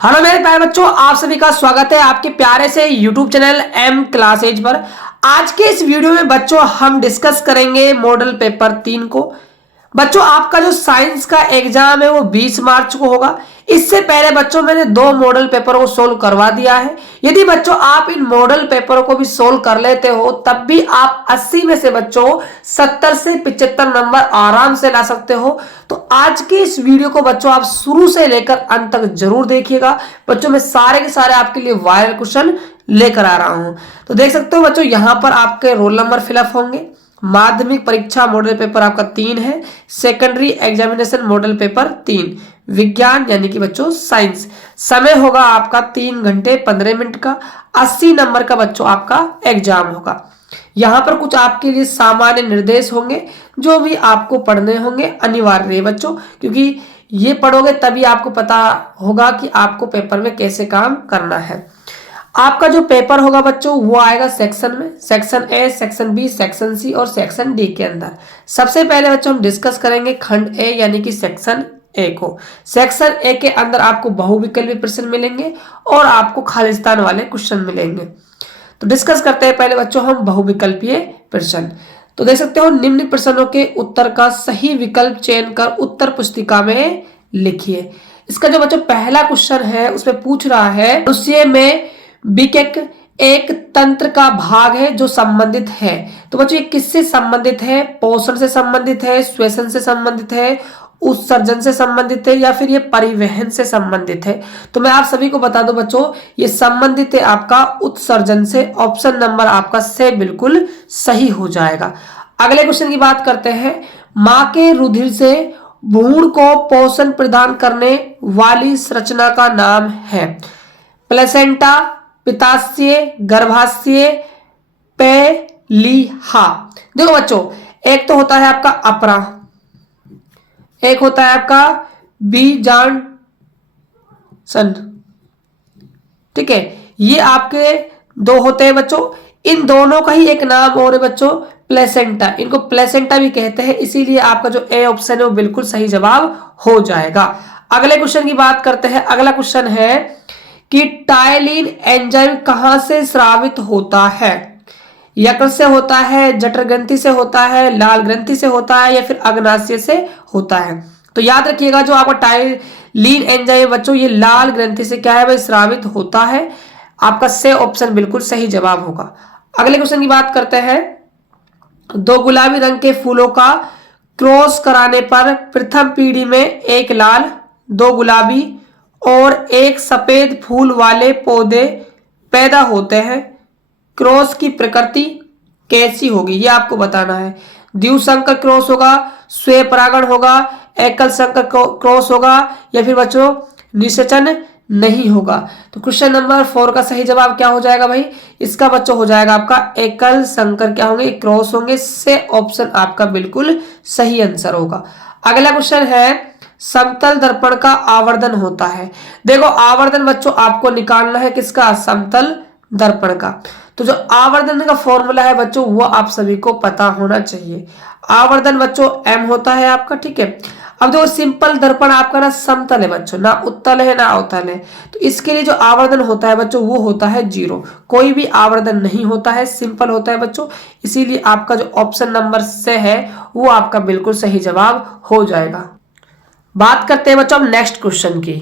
Hello मेरे प्यारे बच्चों, आप सभी का स्वागत है आपके प्यारे से YouTube चैनल एम क्लासेज पर। आज के इस वीडियो में बच्चों हम डिस्कस करेंगे मॉडल पेपर 3 को। बच्चों आपका जो साइंस का एग्जाम है वो 20 मार्च को होगा। इससे पहले बच्चों मैंने 2 मॉडल पेपर को सोल्व करवा दिया है। यदि बच्चों आप इन मॉडल पेपरों को भी सोल्व कर लेते हो तब भी आप 80 में से बच्चों 70 से 75 नंबर आराम से ला सकते हो। तो आज के इस वीडियो को बच्चों आप शुरू से लेकर अंत तक जरूर देखिएगा। बच्चों मैं सारे के सारे आपके लिए वायरल क्वेश्चन लेकर आ रहा हूं। तो देख सकते हो बच्चों यहां पर आपके रोल नंबर फिलअप होंगे। माध्यमिक परीक्षा मॉडल पेपर आपका 3 है। Secondary examination model paper 3। विज्ञान यानी कि बच्चों साइंस। समय होगा आपका 3 घंटे 15 मिनट का। 80 नंबर का बच्चों आपका एग्जाम होगा। यहाँ पर कुछ आपके लिए सामान्य निर्देश होंगे जो भी आपको पढ़ने होंगे, अनिवार्य है बच्चों, क्योंकि ये पढ़ोगे तभी आपको पता होगा कि आपको पेपर में कैसे काम करना है। आपका जो पेपर होगा बच्चों वो आएगा सेक्शन में, section A, section B, section C और सेक्शन डी के अंदर। सबसे पहले बच्चों हम डिस्कस करेंगे खंड ए यानी कि सेक्शन ए को। सेक्शन ए के अंदर आपको बहुविकल्पी प्रश्न मिलेंगे और आपको खालिस्तान वाले क्वेश्चन मिलेंगे। तो डिस्कस करते हैं पहले बच्चों हम बहुविकल्पीय प्रश्न। तो देख सकते हो निम्न प्रश्नों के उत्तर का सही विकल्प चयन कर उत्तर पुस्तिका में लिखिए। इसका जो बच्चों पहला क्वेश्चन है उसमें पूछ रहा है मनुष्य में बिकेक एक तंत्र का भाग है जो संबंधित है। तो बच्चों ये किससे संबंधित है? पोषण से संबंधित है, श्वसन से संबंधित है, उत्सर्जन से संबंधित है या फिर ये परिवहन से संबंधित है? तो मैं आप सभी को बता दूं बच्चों ये संबंधित है आपका उत्सर्जन से। ऑप्शन नंबर आपका से बिल्कुल सही हो जाएगा। अगले क्वेश्चन की बात करते हैं। मां के रुधिर से भ्रूण को पोषण प्रदान करने वाली संरचना का नाम है प्लेसेंटा, पिताशय, गर्भाशय, पेलीहा। देखो बच्चों एक तो होता है आपका अपरा, एक होता है आपका बीजांड सन, ठीक है। ये आपके दो होते हैं बच्चों। इन दोनों का ही एक नाम और है बच्चों प्लेसेंटा। इनको प्लेसेंटा भी कहते हैं, इसीलिए आपका जो ए ऑप्शन है वो बिल्कुल सही जवाब हो जाएगा। अगले क्वेश्चन की बात करते हैं। अगला क्वेश्चन है कि टायलिन एंजाइम कहां से स्रावित होता है? यकृत से होता है, जठर ग्रंथि से होता है, लाल ग्रंथि से होता है या फिर अग्नाशय से होता है? तो याद रखिएगा जो आपका टायलिन एंजाइम बच्चों ये लाल ग्रंथि से क्या है भाई स्रावित होता है। आपका से ऑप्शन बिल्कुल सही जवाब होगा। अगले क्वेश्चन की बात करते हैं। 2 गुलाबी रंग के फूलों का क्रॉस कराने पर प्रथम पीढ़ी में एक लाल, 2 गुलाबी और एक सफेद फूल वाले पौधे पैदा होते हैं। क्रॉस की प्रकृति कैसी होगी ये आपको बताना है। द्विसंकर क्रॉस होगा, स्वयं परागण होगा, एकल संकर क्रॉस होगा या फिर बच्चों निषेचन नहीं होगा? तो क्वेश्चन नंबर 4 का सही जवाब क्या हो जाएगा भाई? इसका बच्चों हो जाएगा आपका एकल संकर क्या होंगे? क्रॉस होंगे। से ऑप्शन आपका बिल्कुल सही आंसर होगा। अगला क्वेश्चन है समतल दर्पण का आवर्धन होता है। देखो आवर्धन बच्चों आपको निकालना है किसका? समतल दर्पण का। तो जो आवर्धन का फॉर्मूला है बच्चों वो आप सभी को पता होना चाहिए। आवर्धन बच्चों m होता है आपका, ठीक है। अब देखो सिंपल दर्पण आपका ना समतल है बच्चों, ना उत्तल है ना अवतल है। तो इसके लिए जो आवर्धन होता है बच्चों वो होता है 0। कोई भी आवर्धन नहीं होता है, सिंपल होता है बच्चों। इसीलिए आपका जो ऑप्शन नंबर से है वो आपका बिल्कुल सही जवाब हो जाएगा। बात करते हैं बच्चों अब नेक्स्ट क्वेश्चन की।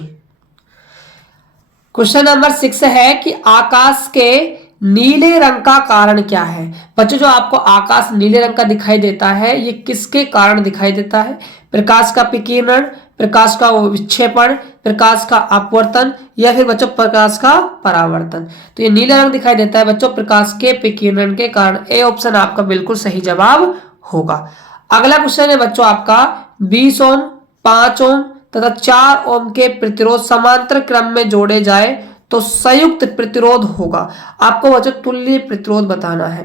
क्वेश्चन नंबर 6 है कि आकाश के नीले रंग का कारण क्या है? बच्चों जो आपको आकाश नीले रंग का दिखाई देता है ये किसके कारण दिखाई देता है? प्रकाश का विकिरण, प्रकाश का विक्षेपण, प्रकाश का अपवर्तन या फिर बच्चों प्रकाश का परावर्तन? तो ये नीला रंग दिखाई देता है बच्चों प्रकाश के विकिरण के कारण। ए ऑप्शन आपका बिल्कुल सही जवाब होगा। अगला क्वेश्चन है बच्चों आपका 20 ओम, 5 ओम तथा 4 ओम के प्रतिरोध समांतर क्रम में जोड़े जाए तो संयुक्त प्रतिरोध होगा। आपको बच्चों तुल्य प्रतिरोध बताना है।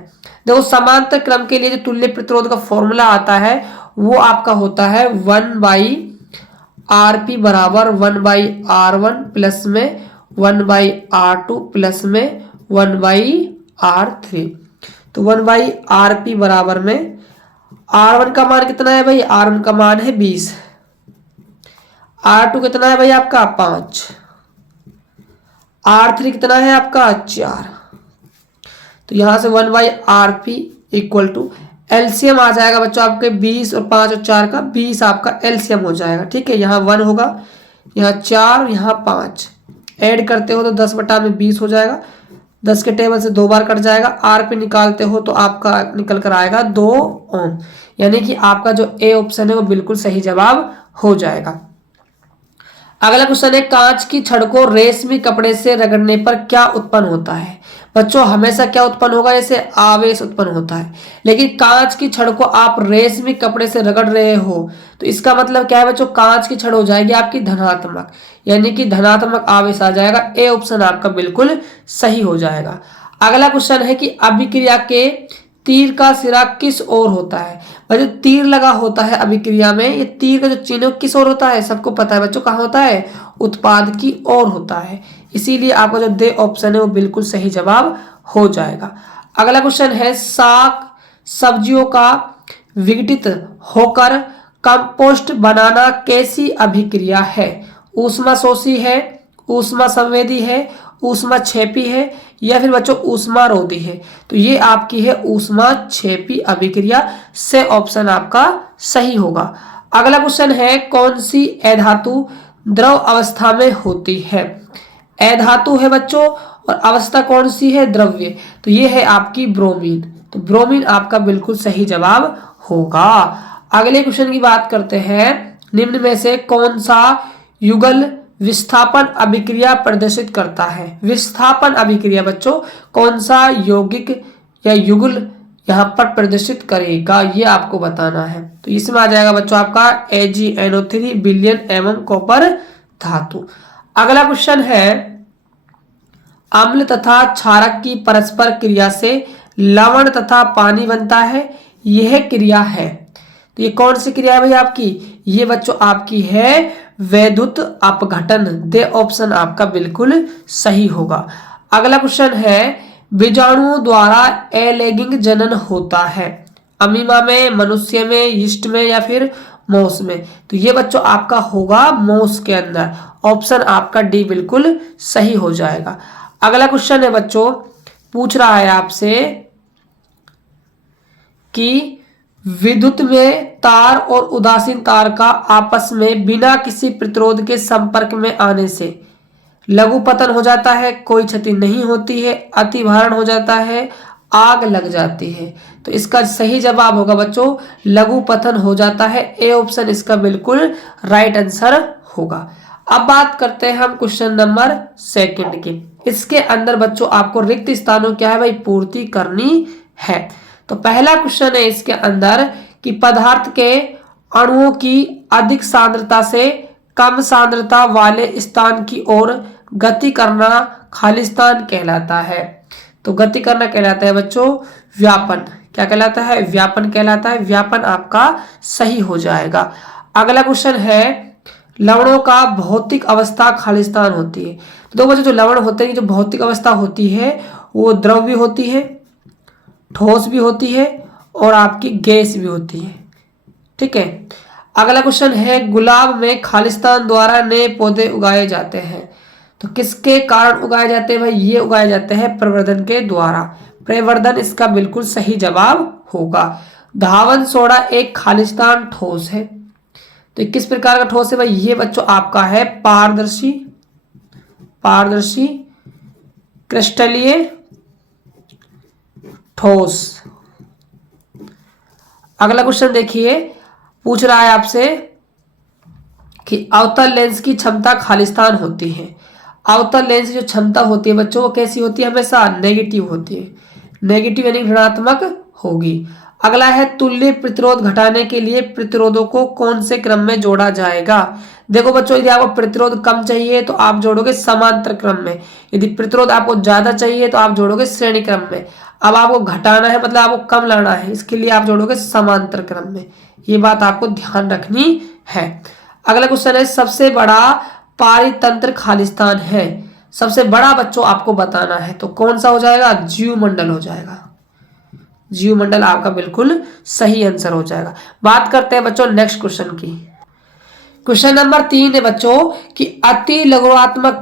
देखो समांतर क्रम के लिए जो तुल्य प्रतिरोध का फॉर्मूला आता है वो आपका होता है 1/RP बराबर 1/R1 प्लस में 1/R2 प्लस में 1/R3। तो 1/RP बराबर में R1 का मान कितना है भाई? R1 का मान है 20। R2 कितना है भाई आपका? 5। R3 कितना है आपका 4। तो यहां से 1/RP इक्वल टू एलसीएम आ जाएगा बच्चों आपके 20 और 5 और 4 का 20 आपका एलसीएम हो जाएगा। ठीक है, यहाँ 1 होगा, यहाँ 4, यहाँ 5 ऐड करते हो तो 10/20 हो जाएगा। 10 के टेबल से 2 बार कट जाएगा। आर पे निकालते हो तो आपका निकल कर आएगा 2 ओम। यानी कि आपका जो ए ऑप्शन है वो बिल्कुल सही जवाब हो जाएगा। अगला क्वेश्चन है, कांच की छड़ को रेशमी कपड़े से रगड़ने पर क्या उत्पन्न होता है? बच्चों हमेशा क्या उत्पन्न होगा? जैसे आवेश उत्पन्न होता है, लेकिन कांच की छड़ को आप रेशमी कपड़े से रगड़ रहे हो तो इसका मतलब क्या है बच्चों? कांच की छड़ हो जाएगी आपकी धनात्मक, यानी कि धनात्मक आवेश आ जाएगा। ए ऑप्शन आपका बिल्कुल सही हो जाएगा। अगला क्वेश्चन है कि अभिक्रिया के तीर का सिरा किस ओर होता है? जो तीर लगा होता है अभिक्रिया में, ये तीर का जो चिन्ह किस ओर होता है? सबको पता है बच्चों, कहाँ होता है? उत्पाद की ओर होता है। इसीलिए आपका जो दे ऑप्शन है वो बिल्कुल सही जवाब हो जाएगा। अगला क्वेश्चन है, साग सब्जियों का विघटित होकर कंपोस्ट बनाना कैसी अभिक्रिया है? ऊष्मा शोषी है, ऊष्मा संवेदी है, ऊष्मा छेपी है, या फिर बच्चों ऊष्मा रोधी है? तो ये आपकी है ऊष्मा छेपी अभिक्रिया, से ऑप्शन आपका सही होगा। अगला क्वेश्चन है, कौन सी अधातु द्रव अवस्था में होती है? अधातु है बच्चों और अवस्था कौन सी है? द्रव्य। तो ये है आपकी ब्रोमीन। तो ब्रोमीन आपका बिल्कुल सही जवाब होगा। अगले क्वेश्चन की बात करते हैं, निम्न में से कौन सा युगल विस्थापन अभिक्रिया प्रदर्शित करता है? विस्थापन अभिक्रिया बच्चों कौन सा यौगिक या युगल यहाँ पर प्रदर्शित करेगा, ये आपको बताना है। तो इसमें आ जाएगा बच्चों आपका AgNO3 विलयन एवं कॉपर धातु। अगला क्वेश्चन है, अम्ल तथा क्षारक की परस्पर क्रिया से लवण तथा पानी बनता है, यह क्रिया है। तो ये कौन सी क्रिया है भाई आपकी? ये बच्चों आपकी है वैद्युत अपघटन। दे ऑप्शन आपका बिल्कुल सही होगा। अगला क्वेश्चन है, बीजाणुओं द्वारा एलैगिंग जनन होता है, अमीबा में, मनुष्य में, यीस्ट में, या फिर मौस में? तो ये बच्चों आपका होगा मौस के अंदर। ऑप्शन आपका डी बिल्कुल सही हो जाएगा। अगला क्वेश्चन है बच्चों, पूछ रहा है आपसे कि विद्युत में तार और उदासीन तार का आपस में बिना किसी प्रतिरोध के संपर्क में आने से लघु पतन हो जाता है, कोई क्षति नहीं होती है, अति भारण हो जाता है, आग लग जाती है? तो इसका सही जवाब होगा बच्चों लघु पतन हो जाता है। ए ऑप्शन इसका बिल्कुल राइट आंसर होगा। अब बात करते हैं हम क्वेश्चन नंबर 2 की। इसके अंदर बच्चों आपको रिक्त स्थानों क्या है भाई? पूर्ति करनी है। तो पहला क्वेश्चन है इसके अंदर कि पदार्थ के अणुओं की अधिक सांद्रता से कम सांद्रता वाले स्थान की ओर गति करना खालिस्तान कहलाता है। तो गति करना कहलाता है बच्चों व्यापन। क्या कहलाता है? व्यापन कहलाता है। व्यापन आपका सही हो जाएगा। अगला क्वेश्चन है, लवणों का भौतिक अवस्था खालिस्तान होती है। तो दो बच्चों जो लवण होते हैं, जो भौतिक अवस्था होती है वो द्रव भी होती है, ठोस भी होती है, और आपकी गैस भी होती है। ठीक है। अगला क्वेश्चन है, गुलाब में खालिस्तान द्वारा नए पौधे उगाए जाते हैं। तो किसके कारण उगाए जाते हैं भाई? ये उगाए जाते हैं प्रवर्धन के द्वारा। प्रवर्धन इसका बिल्कुल सही जवाब होगा। धावन सोडा एक खालिस्तान ठोस है। तो किस प्रकार का ठोस है भाई? ये बच्चों आपका है पारदर्शी क्रिस्टलीय ठोस। अगला क्वेश्चन देखिए, पूछ रहा है आपसे कि अवतल लेंस की क्षमता खालिस्तान होती है। अवतल लेंस की जो क्षमता होती है बच्चों वो कैसी होती है? हमेशा नेगेटिव होती है। नेगेटिव यानी ऋणात्मक होगी। अगला है, तुल्य प्रतिरोध घटाने के लिए प्रतिरोधों को कौन से क्रम में जोड़ा जाएगा? देखो बच्चों, यदि आपको प्रतिरोध कम चाहिए तो आप जोड़ोगे समांतर क्रम में। यदि प्रतिरोध आपको ज्यादा चाहिए तो आप जोड़ोगे श्रेणी क्रम में। अब आपको घटाना है मतलब आपको कम लाना है, इसके लिए आप जोड़ोगे समांतर क्रम में। ये बात आपको ध्यान रखनी है। अगला क्वेश्चन है, सबसे बड़ा पारितंत्र खालिस्तान है। सबसे बड़ा बच्चों आपको बताना है, तो कौन सा हो जाएगा? जीवमंडल हो जाएगा। जीवमंडल आपका बिल्कुल सही आंसर हो जाएगा। बात करते हैं बच्चों नेक्स्ट क्वेश्चन की क्वेश्चन नंबर 3 है बच्चों कि अति लघुत्तमात्मक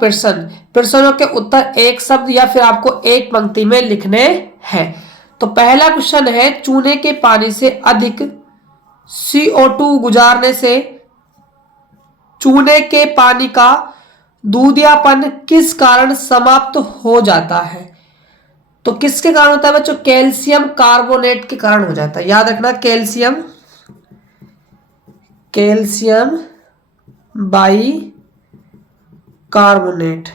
प्रश्नों के उत्तर एक शब्द या फिर आपको एक पंक्ति में लिखने हैं। तो पहला क्वेश्चन है, चूने के पानी से अधिक CO2 गुजारने से चूने के पानी का दूधियापन किस कारण समाप्त हो जाता है? तो किसके कारण होता है बच्चों? कैल्शियम कार्बोनेट के कारण हो जाता है। याद रखना, कैल्शियम बाई कार्बोनेट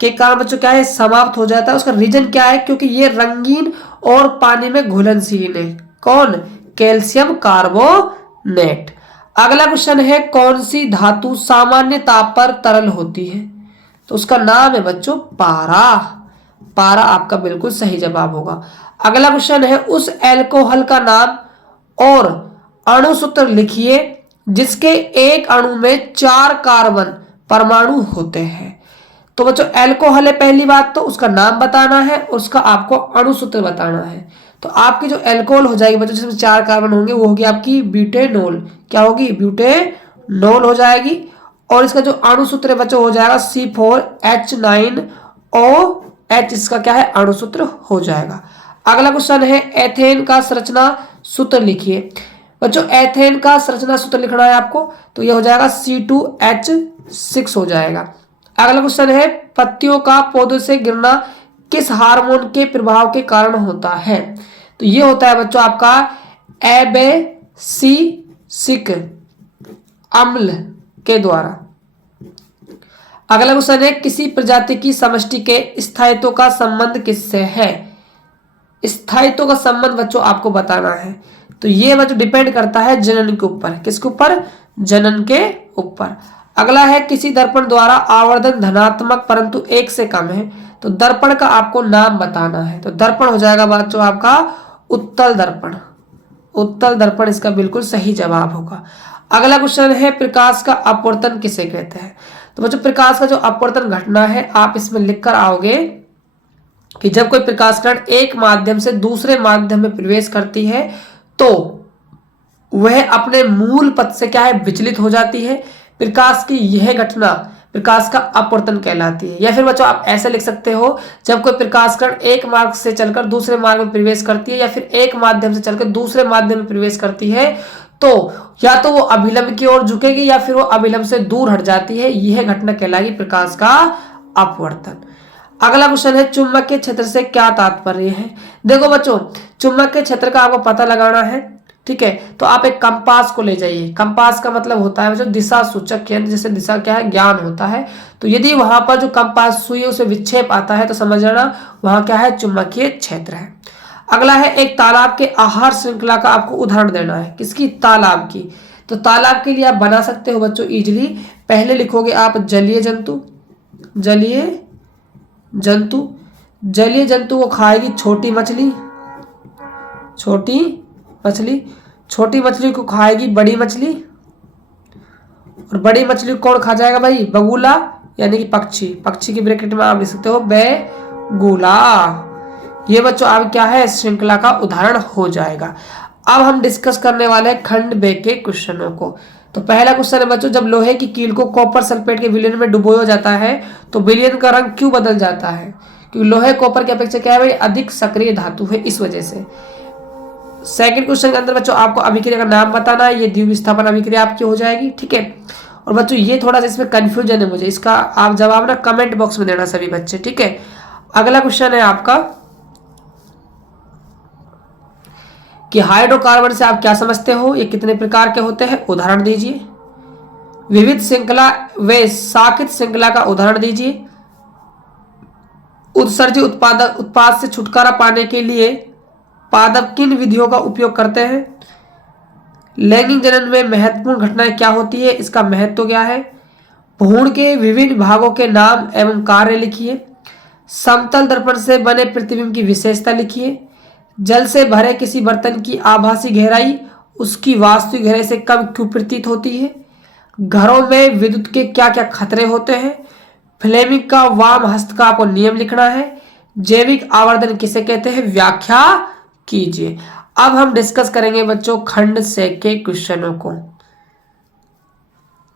के कारण बच्चों क्या है, समाप्त हो जाता है। उसका रीजन क्या है? क्योंकि ये रंगीन और पानी में घुलनशील है। कौन? Calcium carbonate. अगला क्वेश्चन है, कौन सी धातु सामान्य ताप पर तरल होती है? तो उसका नाम है बच्चों पारा। पारा आपका बिल्कुल सही जवाब होगा। अगला क्वेश्चन है, उस एल्कोहल का नाम और अणुसूत्र लिखिए जिसके एक अणु में 4 कार्बन परमाणु होते हैं। तो बच्चों एल्कोहल है पहली बात, तो उसका नाम बताना है, उसका आपको अणुसूत्र बताना है। तो आपकी जो एल्कोहल हो जाएगी बच्चों जिसमें 4 कार्बन होंगे वो होगी आपकी ब्यूटेनॉल। क्या होगी? ब्यूटेनॉल हो जाएगी। और इसका जो अणुसूत्र है बच्चों हो जाएगा C4H9OH। इसका क्या है? अणुसूत्र हो जाएगा। अगला क्वेश्चन है, एथेन का संरचना सूत्र लिखिए। बच्चों एथेन का संरचना सूत्र लिखना है आपको, तो ये हो जाएगा C2H6 हो जाएगा। अगला क्वेश्चन है, पत्तियों का पौधों से गिरना किस हार्मोन के प्रभाव के कारण होता है? तो ये होता है बच्चों आपका एबेसिसिक अम्ल के द्वारा। अगला क्वेश्चन है, किसी प्रजाति की समष्टि के स्थायित्व का संबंध किससे है? स्थायित्व का संबंध बच्चों आपको बताना है। तो ये बच्चों डिपेंड करता है जनन के ऊपर। किसके ऊपर? जनन के ऊपर। अगला है, किसी दर्पण द्वारा आवर्धन धनात्मक परंतु 1 से कम है। तो दर्पण का आपको नाम बताना है। तो दर्पण हो जाएगा बच्चों आपका उत्तल दर्पण। उत्तल दर्पण इसका बिल्कुल सही जवाब होगा। अगला क्वेश्चन है, प्रकाश का अपवर्तन किसे कहते हैं? तो बच्चों प्रकाश का जो अपवर्तन घटना है आप इसमें लिखकर आओगे कि जब कोई प्रकाश किरण एक माध्यम से दूसरे माध्यम में प्रवेश करती है तो वह अपने मूल पथ से क्या है? विचलित हो जाती है। प्रकाश की यह घटना प्रकाश का अपवर्तन कहलाती है। या फिर बच्चों आप ऐसे लिख सकते हो, जब कोई प्रकाश किरण एक मार्ग से चलकर दूसरे मार्ग में प्रवेश करती है या फिर एक माध्यम से चलकर दूसरे माध्यम में प्रवेश करती है तो या तो वो अभिलंब की ओर झुकेगी या फिर वो अभिलंब से दूर हट जाती है। यह घटना कहलाएगी प्रकाश का अपवर्तन। अगला क्वेश्चन है, चुंबकीय क्षेत्र से क्या तात्पर्य है? देखो बच्चों चुंबकीय क्षेत्र का आपको पता लगाना है, ठीक है? तो आप एक कंपास को ले जाइए। कंपास का मतलब होता है जो दिशा सूचक केंद्र, जैसे दिशा क्या है? ज्ञान होता है। तो यदि वहां पर जो कंपास सुई है उसे विक्षेप आता है तो समझ लेना वहां क्या है? चुंबकीय क्षेत्र है। अगला है, एक तालाब के आहार श्रृंखला का आपको उदाहरण देना है। किसकी? तालाब की। तो तालाब के लिए आप बना सकते हो बच्चों इजिली। पहले लिखोगे आप जलीय जंतु। जलीय जंतु को खाएगी छोटी मछली। छोटी मछली को खाएगी बड़ी मछली। और बड़ी मछली को कौन खा जाएगा भाई? बगुला यानी कि पक्षी की ब्रैकेट में आप लिख सकते हो बेगुला। ये बच्चों आप क्या है? श्रृंखला का उदाहरण हो जाएगा। अब हम डिस्कस करने वाले हैं खंड बे के क्वेश्चनों को। तो पहला क्वेश्चन है बच्चों, जब लोहे की कील को कॉपर सल्फेट के विलयन में डुबोया जाता है तो विलयन का रंग क्यों बदल जाता है? क्योंकि लोहे कॉपर की अपेक्षा क्या है भाई? अधिक सक्रिय धातु है, इस वजह से। सेकंड क्वेश्चन के अंदर बच्चों आपको अभिक्रिया का नाम बताना है। ये द्विविस्थापन अभिक्रिया आपकी हो जाएगी, ठीक है? और बच्चों ये थोड़ा सा इसमें कंफ्यूजन है मुझे, इसका आप जवाब ना कमेंट बॉक्स में देना सभी बच्चे, ठीक है? अगला क्वेश्चन है आपका कि हाइड्रोकार्बन से आप क्या समझते हो? ये कितने प्रकार के होते हैं? उदाहरण दीजिए। विविध श्रृंखला व साकित श्रृंखला का उदाहरण दीजिए। उत्सर्जी उत्पाद से छुटकारा पाने के लिए पादप किन विधियों का उपयोग करते हैं? लैंगिक जनन में महत्वपूर्ण घटनाएं क्या होती है? इसका महत्व क्या है? भ्रूण के विभिन्न भागों के नाम एवं कार्य लिखिए। समतल दर्पण से बने प्रतिबिंब की विशेषता लिखिए। जल से भरे किसी बर्तन की आभासी गहराई उसकी वास्तविक गहराई से कम क्यों प्रतीत होती है? घरों में विद्युत के क्या क्या खतरे होते हैं? फ्लेमिंग का वाम हस्त का आपको नियम लिखना है। जैविक आवर्धन किसे कहते हैं? व्याख्या कीजिए। अब हम डिस्कस करेंगे बच्चों खंड से के क्वेश्चनों को।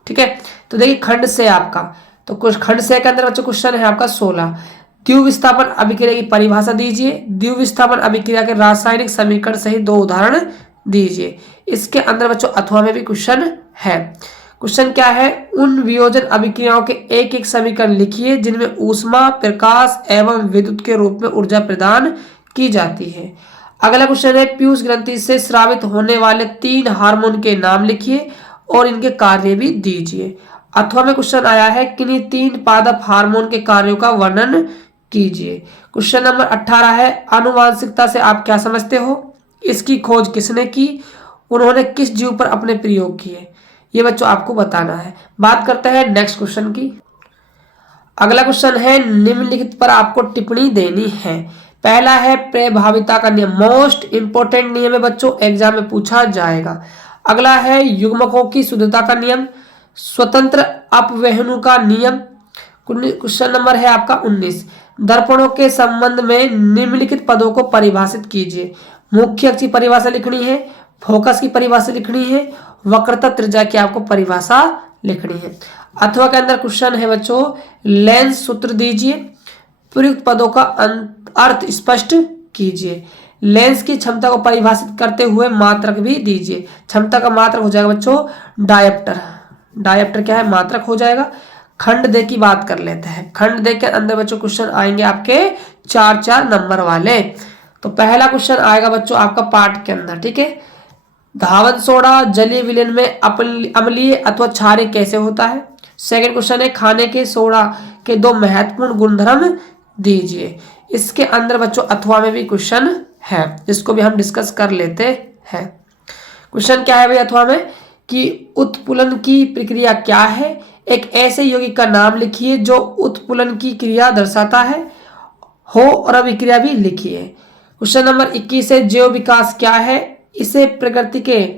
ठीक है। तो देखिए खंड से आपका, तो कुछ खंड से के अंदर बच्चों क्वेश्चन है आपका 16, द्विविस्थापन अभिक्रिया की परिभाषा दीजिए, द्विविस्थापन अभिक्रिया के रासायनिक समीकरण सहित 2 उदाहरण दीजिए। इसके अंदर बच्चों अथवा में भी क्वेश्चन है। क्वेश्चन क्या है, उन वियोजन अभिक्रियाओं के एक एक समीकरण लिखिए जिनमें ऊष्मा, प्रकाश एवं विद्युत के रूप में ऊर्जा प्रदान की जाती है। अगला क्वेश्चन है, पीयूष ग्रंथि से स्रावित होने वाले 3 हार्मोन के नाम लिखिए और इनके कार्य भी दीजिए। अथवा में क्वेश्चन आया है, किन्हीं 3 पादप हार्मोन के कार्यों का वर्णन कीजिए। क्वेश्चन नंबर 18 है, आनुवांशिकता से आप क्या समझते हो, इसकी खोज किसने की, उन्होंने किस जीव पर अपने प्रयोग किए, ये बच्चों आपको बताना है। बात करते हैं नेक्स्ट क्वेश्चन की। अगला क्वेश्चन है, निम्नलिखित पर आपको टिप्पणी देनी है। पहला है प्रभाविता का नियम, मोस्ट इंपोर्टेंट नियम है बच्चों, एग्जाम में पूछा जाएगा। अगला है युग्मकों की शुद्धता का नियम, स्वतंत्र अपवहनों का नियम। क्वेश्चन नंबर है आपका 19, दर्पणों के संबंध में निम्नलिखित पदों को परिभाषित कीजिए। मुख्य अक्ष की परिभाषा लिखनी है, फोकस की परिभाषा लिखनी है, वक्रता त्रिज्या की आपको परिभाषा लिखनी है। अथवा के अंदर क्वेश्चन है बच्चों, लेंस सूत्र दीजिए, प्रयुक्त पदों का अर्थ स्पष्ट कीजिए। लेंस की क्षमता को परिभाषित करते हुए मात्रक भी दीजिए। क्षमता का मात्रक हो जाएगा बच्चों डायप्टर, डायप्टर क्या है, मात्रक हो जाएगा। खंड दे की बात कर लेते हैं। खंड दे के अंदर बच्चों क्वेश्चन आएंगे आपके 4-4 नंबर वाले। तो पहला क्वेश्चन आएगा बच्चों आपका पाठ के अंदर, ठीक है, धावन सोडा जलीय विलयन में अम्लीय अथवा क्षारीय कैसे होता है। सेकंड क्वेश्चन है, खाने के सोडा के 2 महत्वपूर्ण गुणधर्म दीजिए। इसके अंदर बच्चों अथवा में भी क्वेश्चन है, जिसको भी हम डिस्कस कर लेते हैं। क्वेश्चन क्या है भाई अथवा में, कि उत्पुलन की प्रक्रिया क्या है, एक ऐसे यौगिक का नाम लिखिए जो उत्पुलन की क्रिया दर्शाता है, हो और अभिक्रिया भी लिखिए। क्वेश्चन नंबर 21 है, जैव विकास क्या है, इसे प्रकृति के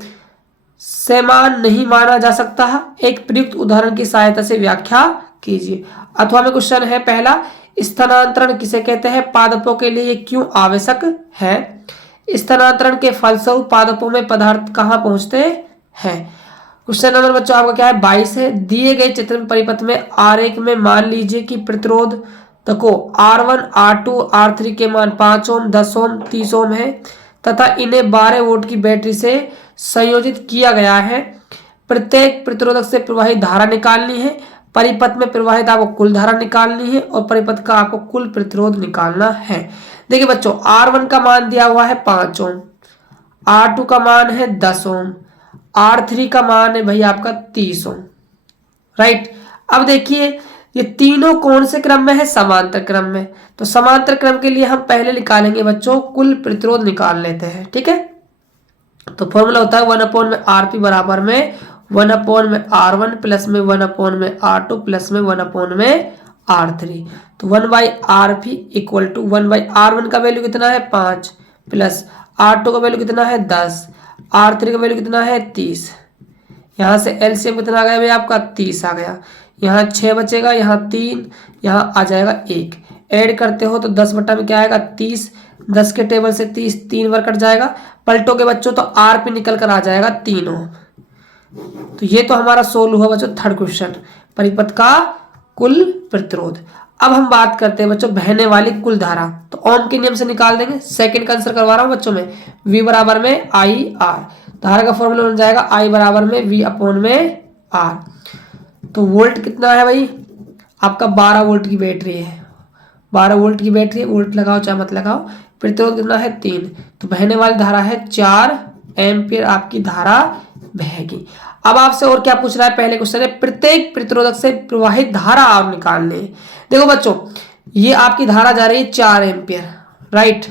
समान नहीं माना जा सकता है, एक प्रयुक्त उदाहरण की सहायता से व्याख्या कीजिए। अथवा में क्वेश्चन है पहला, स्थानांतरण किसे कहते हैं, पादपों के लिए क्यों आवश्यक है, स्थानांतरण के फलस्वरूप पादपों में पदार्थ कहाँ पहुंचते हैं। क्वेश्चन नंबर बच्चों आपका क्या है 22 है, दिए गए चित्र परिपथ में आरेख में मान लीजिए कि प्रतिरोध देखो R1, R2, R3 के मान 5 ओम, 10 ओम, 30 ओम है तथा इन्हें 12 वोल्ट की बैटरी से संयोजित किया गया है। प्रत्येक प्रतिरोधक से प्रवाहित धारा निकालनी है, परिपथ में प्रवाहित आपको कुल धारा निकालनी है और परिपथ का आपको कुल प्रतिरोध निकालना है। देखिए बच्चों R1 का मान दिया हुआ है 5 ओम, R2 का मान है 10 ओम, R3 का मान है भाई आपका 30 ओम, राइट। अब देखिए ये तीनों कौन से क्रम में है, समांतर क्रम में। तो समांतर क्रम के लिए हम पहले निकालेंगे बच्चों कुल प्रतिरोध निकाल लेते हैं, ठीक है। तो फॉर्मूला होता है 1/RP बराबर में 1/R1 प्लस में 1/R2 प्लस में 1/R3। तो 1/RP इक्वल टू 1/R1 का वैल्यू कितना है 5 प्लस R2 का वैल्यू कितना है 10, R3 का वैल्यू कितना है 30। यहाँ से एलसीएम कितना आ गया भाई आपका 30 आ गया, यहाँ 6 बचेगा, यहाँ 3, यहाँ आ जाएगा 1। ऐड करते हो तो 10 बटा में क्या आएगा 30, 10 के टेबल से 30 3 बार कट जाएगा, पलटोगे बच्चों तो RP निकल कर आ जाएगा 3 ओम। तो ये तो हमारा सोल्व हुआ बच्चों थर्ड क्वेश्चन, परिपथ का कुल प्रतिरोध। अब हम बात करते हैं बच्चों बहने वाली कुल धारा, तो ओम के नियम से निकाल देंगे। सेकंड का आंसर करवा रहा हूं बच्चों में, V बराबर में IR, धारा का फॉर्मूला बन जाएगा I बराबर में V अपॉन में R। तो वोल्ट कितना है भाई आपका 12 वोल्ट की बैटरी है, 12 वोल्ट की बैटरी है, वोल्ट लगाओ चाहे मत लगाओ। प्रतिरोध कितना है 3, तो बहने वाली धारा है 4 एम्पियर आपकी धारा बहेगी। अब आपसे और क्या पूछ रहा है, पहले क्वेश्चन है प्रत्येक प्रतिरोधक से प्रवाहित धारा आप निकालने। देखो बच्चों ये आपकी धारा जा रही है 4 एम्पियर, राइट।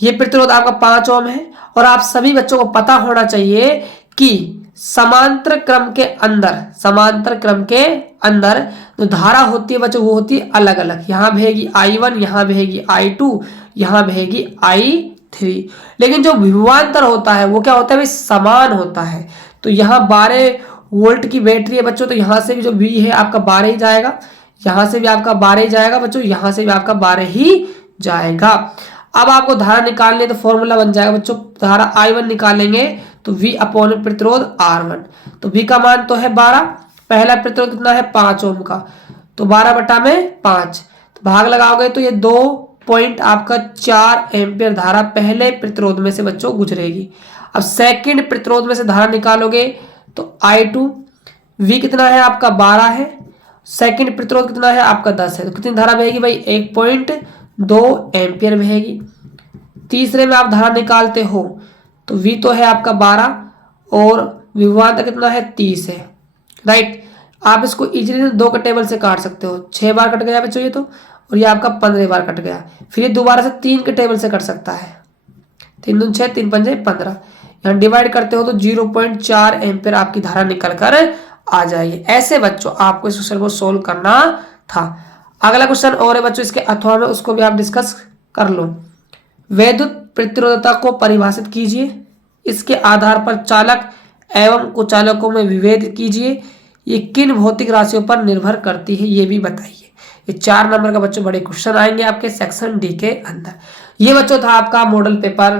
ये प्रतिरोध आपका 5 ओम है और आप सभी बच्चों को पता होना चाहिए कि समांतर क्रम के अंदर जो धारा होती है बच्चों वो होती है अलग अलग। यहाँ बहेगी I1, यहाँ बहेगी I2, यहाँ बहेगी I3, लेकिन जो विभवांतर होता है वो क्या होता है भाई समान होता है। तो यहाँ 12 वोल्ट की बैटरी है बच्चों, तो यहाँ से भी जो V है आपका 12 ही जाएगा, यहाँ से भी आपका 12 ही जाएगा बच्चों, यहाँ से भी आपका 12 ही जाएगा। अब आपको धारा निकालनी है तो फॉर्मूला बन जाएगा बच्चों, धारा I1 निकालेंगे तो V अपॉन प्रतिरोध R1। तो V का मान तो है 12, पहला प्रतिरोध कितना है 5 ओम का, तो 12/5, तो भाग लगाओगे तो ये 2 पॉइंट आपका 4 एम्पियर धारा पहले प्रतिरोध में से बच्चों गुजरेगी। अब सेकंड प्रतिरोध में से धारा निकालोगे तो I2, V कितना है आपका 12 है, सेकंड प्रतिरोध कितना है आपका 10 है, तो कितनी धारा बहेगी भाई 1.2 एम्पियर बहेगी। तीसरे में आप धारा निकालते हो तो V तो है आपका 12 और विभवांतर कितना है 30 है, राइट। आप इसको इजीली 2 के टेबल से काट सकते हो, 6 बार कट गया बच्चों ये तो, और ये आपका 15 बार कट गया। फिर ये दोबारा से 3 के टेबल से कट सकता है, 3 दूनी 6, 3 पंजे 15, यहाँ डिवाइड करते हो तो 0.4 एम्पियर आपकी धारा निकल कर आ जाएगी। ऐसे बच्चों आपको इस क्वेश्चन को सोल्व करना था। अगला क्वेश्चन और है बच्चों इसके अथवा में, उसको भी आप डिस्कस कर लो। वैद्युत प्रतिरोधकता को परिभाषित कीजिए, इसके आधार पर चालक एवं कुचालकों में विभेद कीजिए, ये किन भौतिक राशियों पर निर्भर करती है ये भी बताइए। ये 4 नंबर का बच्चों बड़े क्वेश्चन आएंगे आपके सेक्शन डी के अंदर। ये बच्चों था आपका मॉडल पेपर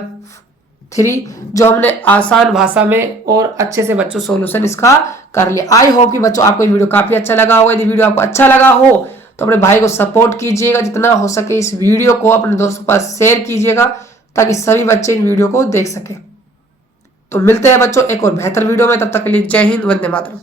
3, जो हमने आसान भाषा में और अच्छे से बच्चों सोल्यूशन इसका कर लिया। आई होप कि बच्चों आपको ये वीडियो काफी अच्छा लगा होगा। यदि वीडियो आपको अच्छा लगा हो तो अपने भाई को सपोर्ट कीजिएगा, जितना हो सके इस वीडियो को अपने दोस्तों के पास शेयर कीजिएगा ताकि सभी बच्चे इन वीडियो को देख सके। तो मिलते हैं बच्चों एक और बेहतर वीडियो में, तब तक के लिए जय हिंद, वंदे मातरम।